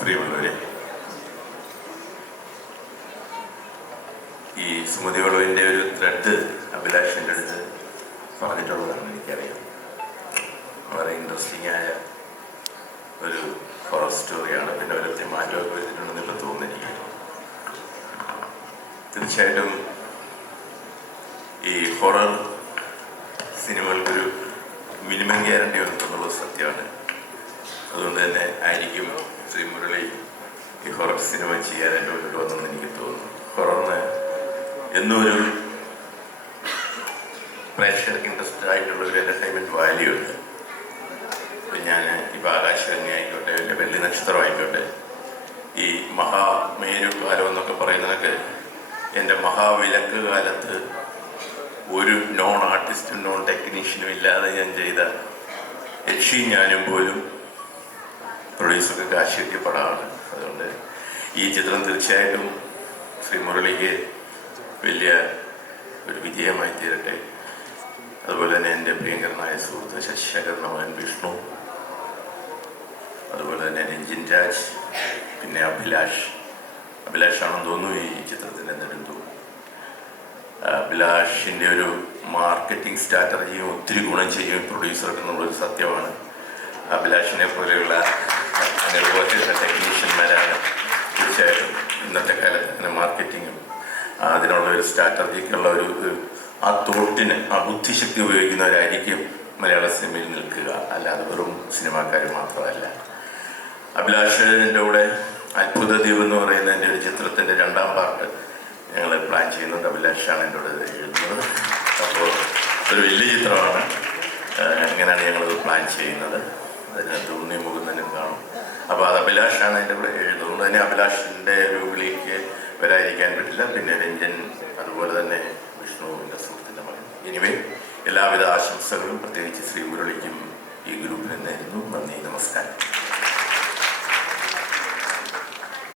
പ്രിയമുള്ളവരെ ഈ സുമതി വളവിന്റെ ഒരു ത്രെഡ് അഭിലാഷിന്റെ അടുത്ത് പറഞ്ഞിട്ടുള്ളതാണ് എനിക്കറിയാം. വളരെ ഇൻട്രസ്റ്റിംഗ് ആയ ഒരു ഹൊറർ സ്റ്റോറിയാണ് പിന്നെ ഒരത്തെ മാറ്റമൊക്കെ വരുത്തിയിട്ടുണ്ടെന്നുള്ള തോന്നുന്നു തീർച്ചയായിട്ടും ഈ ഹൊറർ സിനിമകൾക്കൊരു മിനിമം ഗ്യാരണ്ടി ഉണ്ടെന്നുള്ളത് സത്യമാണ്. അതുകൊണ്ട് തന്നെ ആയിരിക്കും ശ്രീ മുരളി ഈ ഹൊറർ സിനിമ ചെയ്യാനായിട്ട് മുന്നോട്ട് വന്നെന്ന് എനിക്ക് തോന്നുന്നു. ഹൊററിന് എന്നും ഒരു പ്രേക്ഷകർക്ക് ഇൻട്രസ്റ്റ് ആയിട്ടുള്ള ഒരു എന്റർടൈൻമെന്റ് വാല്യൂ ഉണ്ട്. ഇപ്പം ഞാൻ ഇപ്പോൾ ആകാശഗംഗ ആയിക്കോട്ടെ വലിയ വെള്ളി നക്ഷത്രം ആയിക്കോട്ടെ ഈ മഹാമേരു കാലം എന്നൊക്കെ പറയുന്നതൊക്കെ എന്റെ മഹാവിലക്ക് കാലത്ത് ഒരു നോൺ ആർട്ടിസ്റ്റും നോൺ ടെക്നീഷ്യനും ഇല്ലാതെ ഞാൻ ചെയ്ത യക്ഷി ഞാനും പോലും പ്രൊഡ്യൂസർക്ക് കാശ് അതുകൊണ്ട് ഈ ചിത്രം തീർച്ചയായിട്ടും ശ്രീ മുരളിക്ക് വലിയ ഒരു വിജയമായി തീരട്ടെ. അതുപോലെ തന്നെ എന്റെ പ്രിയങ്കരനായ സുഹൃത്ത് ശശിശേഖർ വിഷ്ണു. അതുപോലെ തന്നെ രഞ്ജിൻ രാജ് പിന്നെ അഭിലാഷ്. അഭിലാഷാണെന്ന് തോന്നുന്നു ഈ ചിത്രത്തിന്റെ നെടുന്തു അഭിലാഷിന്റെ ഒരു മാർക്കറ്റിംഗ് സ്ട്രാറ്റജിയും ഒത്തിരി ഗുണം ചെയ്യും പ്രൊഡ്യൂസർക്ക് എന്നുള്ളൊരു സത്യമാണ്. അഭിലാഷിനെ പോലെയുള്ള അതിനുള്ള ഒരു സ്ട്രാറ്റജിക്കുള്ള ഒരു ആ തോട്ടിന് ആ ബുദ്ധിശക്തി ഉപയോഗിക്കുന്നവരായിരിക്കും മലയാള സിനിമയിൽ നിൽക്കുക. അല്ലാതെ വെറും സിനിമാക്കാർ മാത്രമല്ല. അഭിലാഷിന്റെ കൂടെ അത്ഭുത ദ്വീപ് എന്ന് പറയുന്ന എന്റെ ഒരു ചിത്രത്തിന്റെ രണ്ടാം പാർട്ട് ഞങ്ങൾ പ്ലാൻ ചെയ്യുന്നുണ്ട്. അഭിലാഷാണ് എന്റെ കൂടെ എഴുതുന്നത്. അപ്പോൾ ഒരു വലിയ ചിത്രമാണ്. ഇങ്ങനെയാണ് ഞങ്ങളത് പ്ലാൻ ചെയ്യുന്നത്. അതിനകത്ത് ഉണ്ണി മുകുന്ദനും കാണും. അപ്പോൾ അത് അഭിലാഷാണ് എന്റെ കൂടെ എഴുതുന്നത്. അതുകൊണ്ട് തന്നെ അഭിലാഷിന്റെ ഒരു വിളിക്ക് വരാതിരിക്കാൻ പറ്റില്ല. പിന്നെ രഞ്ജൻ അതുപോലെ തന്നെ വിഷ്ണുവിന്റെ സുഹൃത്തിന്റെ മകൻ. എനിവേ എല്ലാവിധ ആശംസകളും പ്രത്യേകിച്ച് ശ്രീ മുരളിക്കും ഈ ഗ്രൂപ്പിൽ നിന്നായിരുന്നു നന്ദി നമസ്കാരം.